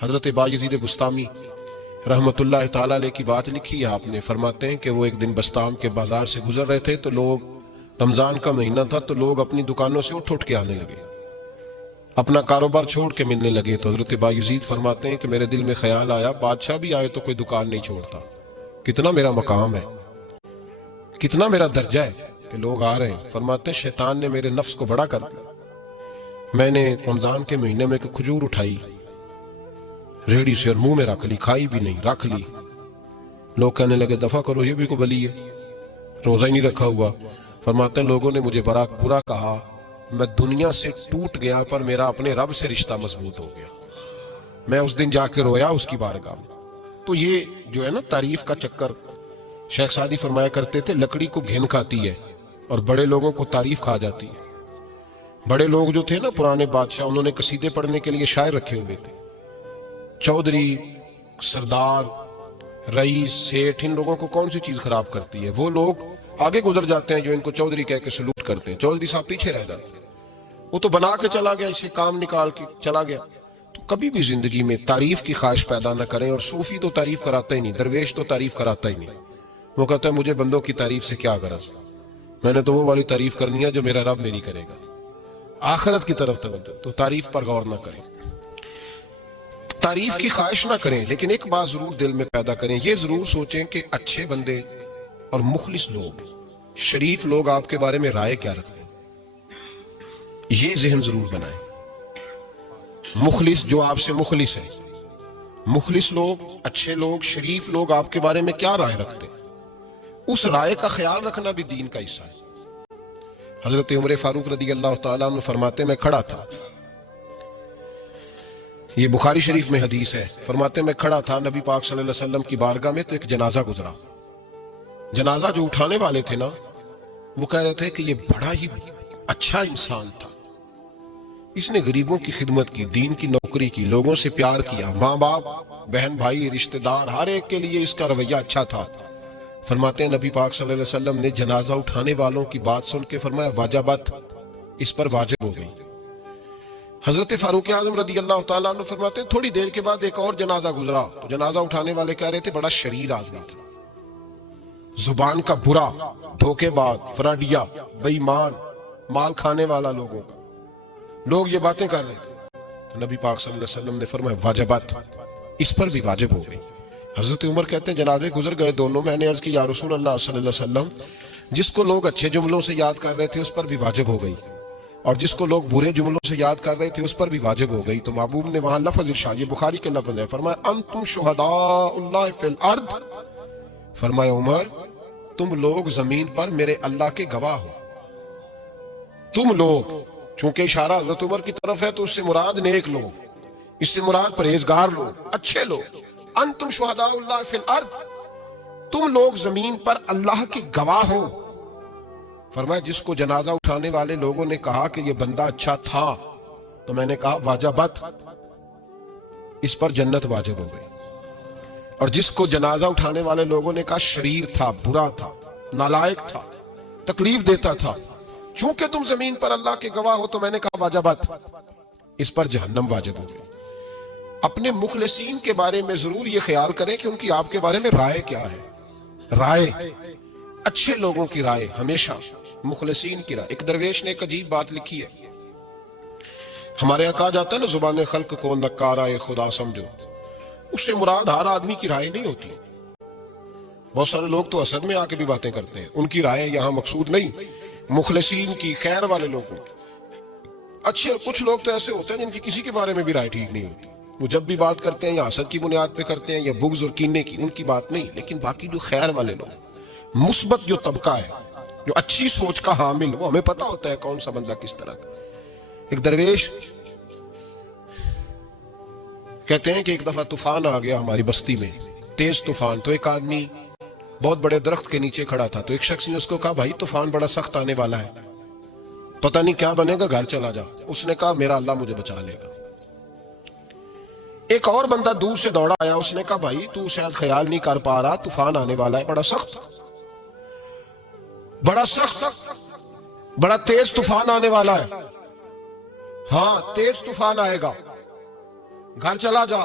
حضرت بايزيد بستامی رحمتullah تعالی علیہ کی بات لکھی ہے آپ نے. فرماتے ہیں کہ وہ ایک دن بستام کے بازار سے گزر رہے تھے تو لوگ، رمضان کا مہینہ تھا تو لوگ اپنی دکانوں سے اٹھ کے آنے لگے، اپنا کاروبار چھوڑ کے ملنے لگے. تو حضرت بايزيد فرماتے ہیں کہ میرے دل میں خیال آیا بادشاہ بھی آئے تو کوئی دکان نہیں چھوڑتا. کتنا میرا مقام ہے، کتنا میرا درجہ ہے کہ لوگ آ رہے ہیں. فرماتے ہیں شیطان نے میرے نفس کو بڑا کر دیا. میں نے رمضان کے مہینے میں کھجور اٹھائی ریڑھی سے اور منہ میں رکھ لی، کھائی بھی نہیں، رکھ لی. لوگ کہنے لگے دفع کرو، یہ بھی کو بلی ہے، روزہ ہی نہیں رکھا ہوا. فرماتے ہیں لوگوں نے مجھے برا کہا، میں دنیا سے ٹوٹ گیا پر میرا اپنے رب سے رشتہ مضبوط ہو گیا. میں اس دن جا کے رویا اس کی بارگاہ میں. تو یہ جو ہے نا تعریف کا چکر، شیخ سعدی فرمایا کرتے تھے لکڑی کو گھن کھاتی ہے اور بڑے لوگوں کو تعریف کھا جاتی ہے. بڑے لوگ جو تھے نا پرانے بادشاہ، انہوں نے قصیدے پڑھنے کے لیے شاعر رکھے ہوئے تھے. چودھری، سردار، رئیس، سیٹھ، ان لوگوں کو کون سی چیز خراب کرتی ہے؟ وہ لوگ آگے گزر جاتے ہیں جو ان کو چودھری کہہ کے سلوٹ کرتے ہیں. چودھری صاحب پیچھے رہ جاتے ہیں، وہ تو بنا کے چلا گیا، اسے کام نکال کے چلا گیا. تو کبھی بھی زندگی میں تعریف کی خواہش پیدا نہ کریں. اور صوفی تو تعریف کراتا ہی نہیں، درویش تو تعریف کراتا ہی نہیں. وہ کہتا ہے مجھے بندوں کی تعریف سے کیا غرض، میں نے تو وہ والی تعریف کرنی ہے جو میرا رب میری کرے گا. آخرت کی طرف توجہ، تو تعریف پر غور نہ کریں، تعریف کی خواہش نہ کریں. لیکن ایک بات ضرور دل میں پیدا کریں، یہ ضرور سوچیں کہ اچھے بندے اور مخلص لوگ، شریف لوگ آپ کے بارے میں رائے کیا رکھتے ہیں. یہ ذہن ضرور بنائیں. مخلص جو آپ سے مخلص ہے، مخلص لوگ، اچھے لوگ، شریف لوگ آپ کے بارے میں کیا رائے رکھتے ہیں، اس رائے کا خیال رکھنا بھی دین کا حصہ ہے. حضرت عمر فاروق رضی اللہ تعالیٰ عنہ فرماتے میں کھڑا تھا، یہ بخاری شریف میں حدیث ہے. فرماتے میں کھڑا تھا نبی پاک صلی اللہ علیہ وسلم کی بارگاہ میں تو ایک جنازہ گزرا. جنازہ جو اٹھانے والے تھے نا، وہ کہہ رہے تھے کہ یہ بڑا ہی اچھا انسان تھا، اس نے غریبوں کی خدمت کی، دین کی نوکری کی، لوگوں سے پیار کیا، ماں باپ، بہن بھائی، رشتہ دار، ہر ایک کے لیے اس کا رویہ اچھا تھا. فرماتے ہیں نبی پاک صلی اللہ علیہ وسلم نے جنازہ اٹھانے والوں کی بات سن کے فرمایا واجبت، اس پر واجب ہو گئی. حضرت فاروق اعظم رضی اللہ تعالیٰ عنہ فرماتے ہیں تھوڑی دیر کے بعد ایک اور جنازہ گزرا تو جنازہ اٹھانے والے کہہ رہے تھے بڑا شریر آدمی تھا، زبان کا برا، دھوکے باز، فراڈیا، بے ایمان، مال کھانے والا لوگوں کا. لوگ یہ باتیں کر رہے تھے تو نبی پاک صلی اللہ علیہ وسلم نے فرمایا واجبات، اس پر بھی واجب ہو گئی. حضرت عمر کہتے ہیں جنازے گزر گئے دونوں. میں نے عرض کی یا رسول اللہ صلی اللہ علیہ وسلم، جس کو لوگ اچھے جملوں سے یاد کر رہے تھے اس پر بھی واجب ہو گئی، اور جس کو لوگ برے جملوں سے یاد کر رہے تھے اس پر بھی واجب ہو گئی. تو محبوب نے وہاں لفظ ارشاد، یہ بخاری کے لفظ ہے، فرمایا انتم شہداء اللہ فی الارض، فرمایا عمر تم لوگ زمین پر میرے اللہ کے گواہ ہو. تم لوگ، چونکہ اشارہ حضرت عمر کی طرف ہے تو اس سے مراد نیک لوگ، اس سے مراد پرہیزگار لوگ، اچھے لوگ. انتم شہداء اللہ فی الارض، تم لوگ زمین پر اللہ کے گواہ ہو. فرمایا جس کو جنازہ اٹھانے والے لوگوں نے کہا کہ یہ بندہ اچھا تھا تو میں نے کہا واجبت، اس پر جنت واجب ہو گئی. اور جس کو جنازہ اٹھانے والے لوگوں نے کہا شریر تھا، برا تھا، نالائق تھا، تکلیف دیتا تھا، چونکہ تم زمین پر اللہ کے گواہ ہو تو میں نے کہا واجبت، اس پر جہنم واجب ہو گئی. اپنے مخلصین کے بارے میں ضرور یہ خیال کریں کہ ان کی آپ کے بارے میں رائے کیا ہے. رائے، اچھے لوگوں کی رائے، ہمیشہ مخلصین کی رائے. ایک درویش نے ایک عجیب بات لکھی ہے، ہمارے یہاں کہا جاتا ہے نا زبان خلق کو نکارہ خدا سمجھو. اس سے مراد ہر آدمی کی رائے نہیں ہوتی. بہت سارے لوگ تو حسد میں آ کے بھی باتیں کرتے ہیں، ان کی رائے یہاں مقصود نہیں، مخلصین کی، خیر والے لوگوں کی. اچھے کچھ لوگ تو ایسے ہوتے ہیں جن کی کسی کے بارے میں بھی رائے ٹھیک نہیں ہوتی، وہ جب بھی بات کرتے ہیں یا حسد کی بنیاد پہ کرتے ہیں یا بغض اور کینے کی، ان کی بات نہیں. لیکن باقی جو خیر والے لوگ، مثبت جو طبقہ ہے، جو اچھی سوچ کا حامل، وہ ہمیں پتہ ہوتا ہے کون سا بندہ کس طرح کا. ایک درویش کہتے ہیں کہ ایک دفعہ طوفان آ گیا ہماری بستی میں، تیز طوفان. تو ایک آدمی بہت بڑے درخت کے نیچے کھڑا تھا، تو ایک شخص نے اس کو کہا بھائی طوفان بڑا سخت آنے والا ہے، پتہ نہیں کیا بنے گا، گھر چلا جا. اس نے کہا میرا اللہ مجھے بچا لے گا. ایک اور بندہ دور سے دوڑا آیا، اس نے کہا بھائی تو شاید خیال نہیں کر پا رہا، طوفان آنے والا ہے، بڑا سخت، بڑا سخت، بڑا تیز طوفان آنے والا ہے. ہاں تیز طوفان آئے گا، گھر چلا جا.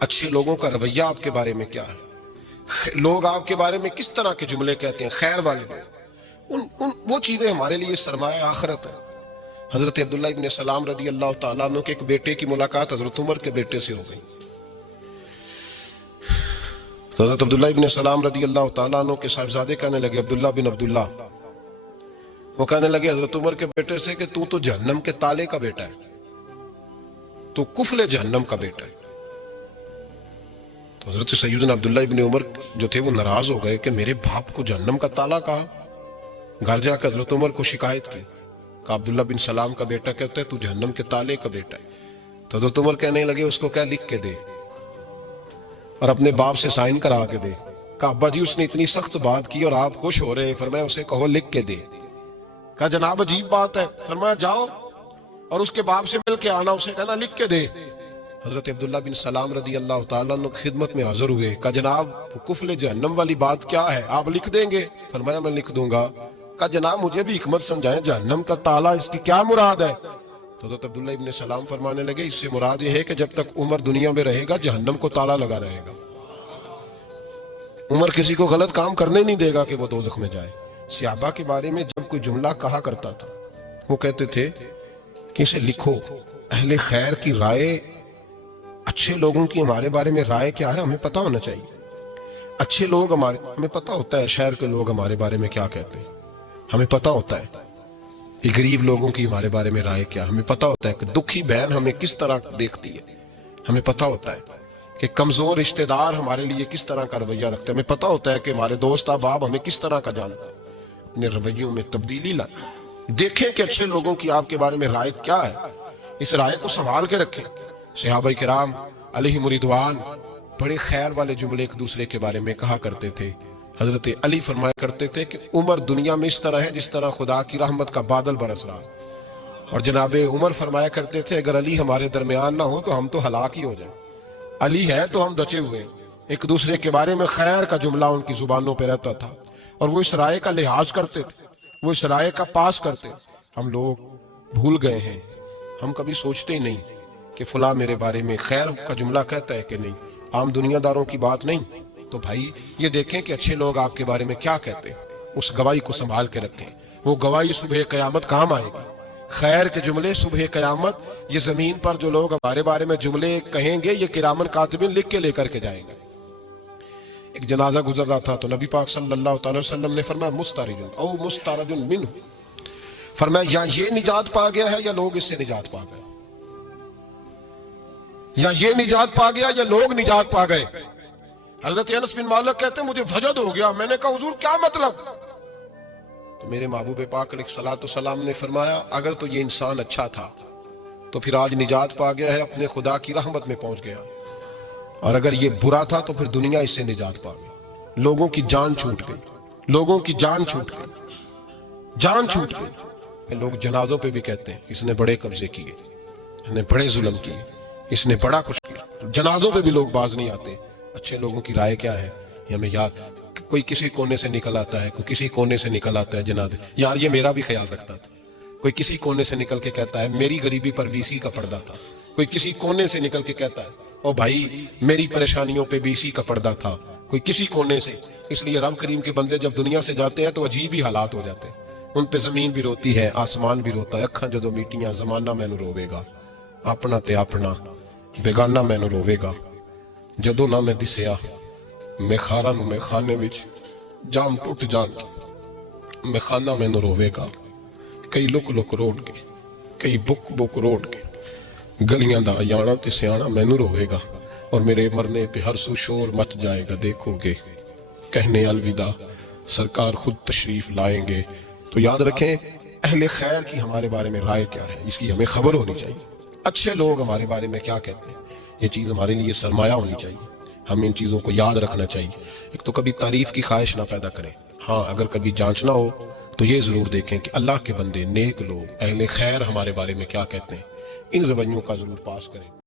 اچھے لوگوں کا رویہ آپ کے بارے میں کیا ہے، لوگ آپ کے بارے میں کس طرح کے جملے کہتے ہیں، خیر والے لوگ، وہ چیزیں ہمارے لیے سرمایہ آخرت ہے۔ حضرت عبداللہ ابن سلام رضی اللہ تعالیٰ عنہ کے ایک بیٹے کی ملاقات حضرت عمر کے بیٹے سے ہو گئی۔ تو حضرت عبداللہ ابن سلام رضی اللہ تعالیٰ عنہ کے صاحبزادے کہنے لگے، عبداللہ بن عبداللہ، وہ کہنے لگے حضرت عمر کے بیٹے سے کہ تو جہنم کے تالے کا بیٹا ہے، تو کفل جہنم کا بیٹا ہے۔ تو حضرت سیدنا عبداللہ ابن عمر جو تھے وہ ناراض ہو گئے کہ میرے باپ کو جہنم کا تالا کہا۔ گھر جا کے حضرت عمر کو شکایت کی کہ عبداللہ بن سلام کا بیٹا کہتا ہے تو جہنم کے تالے کا بیٹا ہے۔ تو حضرت عمر کہنے لگے اس کو کیا لکھ کے دے اور اپنے باپ سے سائن کرا کے دے۔ کہا ابا جی اس نے اتنی سخت بات کی اور آپ خوش ہو رہے، فرمایا اسے کہو لکھ کے دے۔ کہا جناب عجیب بات ہے، فرمایا جاؤ اور اس کے باپ سے مل کے آنا، اسے کہنا لکھ کے دے۔ حضرت عبداللہ بن سلام رضی اللہ تعالیٰ عنہ خدمت میں حاضر ہوئے، کہا جناب کفل جہنم والی بات کیا ہے، آپ لکھ دیں گے؟ فرمایا میں لکھ دوں گا۔ کہا جناب مجھے بھی حکمت سمجھائیں، جہنم کا تالا اس کی کیا مراد ہے؟ تو حضرت عبداللہ ابن سلام فرمانے لگے اس سے مراد یہ ہے کہ جب تک عمر دنیا میں رہے گا جہنم کو تالا لگا رہے گا، عمر کسی کو غلط کام کرنے نہیں دے گا کہ وہ دوزخ میں جائے۔ صحابہ کے بارے میں جب کوئی جملہ کہا کرتا تھا وہ کہتے تھے کہ اسے لکھو، اہل خیر کی رائے، اچھے لوگوں کی ہمارے بارے میں رائے کیا ہے ہمیں پتہ ہونا چاہیے۔ اچھے لوگ ہمیں پتہ ہوتا ہے شہر کے لوگ ہمارے بارے میں کیا کہتے ہیں، ہمیں پتہ ہوتا ہے کہ غریب لوگوں کی ہمارے بارے میں رائے کیا، ہمیں پتہ ہوتا ہے کہ دکھی بہن ہمیں کس طرح دیکھتی ہے، ہمیں پتہ ہوتا ہے کہ کمزور رشتہ دار ہمارے لیے کس طرح کا رویہ رکھتے ہیں، ہمیں پتہ ہوتا ہے کہ ہمارے دوست احباب ہمیں کس طرح کا جانتے ہیں۔ اپنے رویوں میں تبدیلی لائیں، دیکھیں کہ اچھے لوگوں کی آپ کے بارے میں رائے کیا ہے، اس رائے کو سنبھال کے رکھیں۔ صحابہ کرام علیہم رضوان بڑے خیر والے جملے ایک دوسرے کے بارے میں کہا کرتے تھے۔ حضرت علی فرمایا کرتے تھے کہ عمر دنیا میں اس طرح ہے جس طرح خدا کی رحمت کا بادل برس رہا، اور جناب عمر فرمایا کرتے تھے اگر علی ہمارے درمیان نہ ہو تو ہم تو ہلاک ہی ہو جائیں، علی ہے تو ہم بچے ہوئے۔ ایک دوسرے کے بارے میں خیر کا جملہ ان کی زبانوں پہ رہتا تھا اور وہ اس رائے کا لحاظ کرتے تھے، وہ اس رائے کا پاس کرتے۔ ہم لوگ بھول گئے ہیں، ہم کبھی سوچتے ہی نہیں کہ فلاں میرے بارے میں خیر کا جملہ کہتا ہے کہ نہیں، عام دنیا داروں کی بات نہیں۔ تو بھائی یہ دیکھیں کہ اچھے لوگ آپ کے بارے میں کیا کہتے ہیں، اس گواہی کو سنبھال کے رکھیں، وہ گواہی صبح قیامت کام آئے گی۔ خیر کے جملے صبح قیامت، یہ زمین پر جو لوگ ہمارے بارے میں جملے کہیں گے یہ کرامن کاتبین لکھ کے لے کر کے جائیں گے۔ ایک جنازہ گزر رہا تھا تو نبی پاک صلی اللہ تعالی وسلم نے فرمایا مسترد او مسترد منہ، فرمایا یا یہ نجات پا گیا ہے یا لوگ اس سے نجات پا گئے، یا یہ نجات پا گیا یا لوگ نجات پا گئے۔ حضرت انس بن مالک کہتے ہیں مجھے وجد ہو گیا، میں نے کہا حضور کیا مطلب؟ تو میرے محبوب پاک علیہ الصلوۃ والسلام نے فرمایا اگر تو یہ انسان اچھا تھا تو پھر آج نجات پا گیا ہے، اپنے خدا کی رحمت میں پہنچ گیا، اور اگر یہ برا تھا تو پھر دنیا اس سے نجات پا گئی۔ لوگوں کی جان چھوٹ گئی، لوگوں کی جان چھوٹ گئی، جان چھوٹ گئی۔ لوگ جنازوں پہ بھی کہتے ہیں اس نے بڑے قبضے کیے، اس نے بڑے ظلم کیے، اس نے بڑا کچھ کیا۔ جنازوں پہ بھی لوگ باز نہیں آتے۔ اچھے لوگوں کی رائے کیا ہے یہ ہمیں یاد، کوئی کسی کونے سے نکل آتا ہے، کوئی کسی کونے سے نکل آتا ہے جنازے، یار یہ میرا بھی خیال رکھتا تھا، کوئی کسی کونے سے نکل کے کہتا ہے میری غریبی پر VC کا پردہ تھا، کوئی کسی کونے سے نکل کے کہتا ہے او بھائی میری پریشانیوں پہ VC کا پردہ تھا، کوئی کسی کونے سے۔ اس لیے رب کریم کے بندے جب دنیا سے جاتے ہیں تو عجیب ہی حالات ہو جاتے ہیں، ان پہ زمین بھی روتی ہے، آسمان بھی روتا ہے، اکھاں جدو میٹیاں زمانہ مینوں روے گا، اپنا تے اپنا بیگانہ مینوں روے گا، جدو نہ میں دسیا میں خارا نو میں خانے وچ جام ٹوٹ جان کی میں خانہ مینوں روے گا، کئی لک لک روڑ کے کئی بک بک روڑ کے گلیاں دا یانا تے سیانا مینوں روے گا، اور میرے مرنے پہ ہر سو شور مچ جائے گا، دیکھو گے کہنے الوداع سرکار خود تشریف لائیں گے۔ تو یاد رکھیں اہل خیر کی ہمارے بارے میں رائے کیا ہے، اس کی ہمیں خبر ہونی چاہیے۔ اچھے لوگ ہمارے بارے میں کیا کہتے ہیں یہ چیز ہمارے لیے سرمایہ ہونی چاہیے، ہم ان چیزوں کو یاد رکھنا چاہیے۔ ایک تو کبھی تعریف کی خواہش نہ پیدا کریں، ہاں اگر کبھی جانچنا ہو تو یہ ضرور دیکھیں کہ اللہ کے بندے نیک لوگ اہل خیر ہمارے بارے میں کیا کہتے ہیں، ان رویوں کا ضرور پاس کریں۔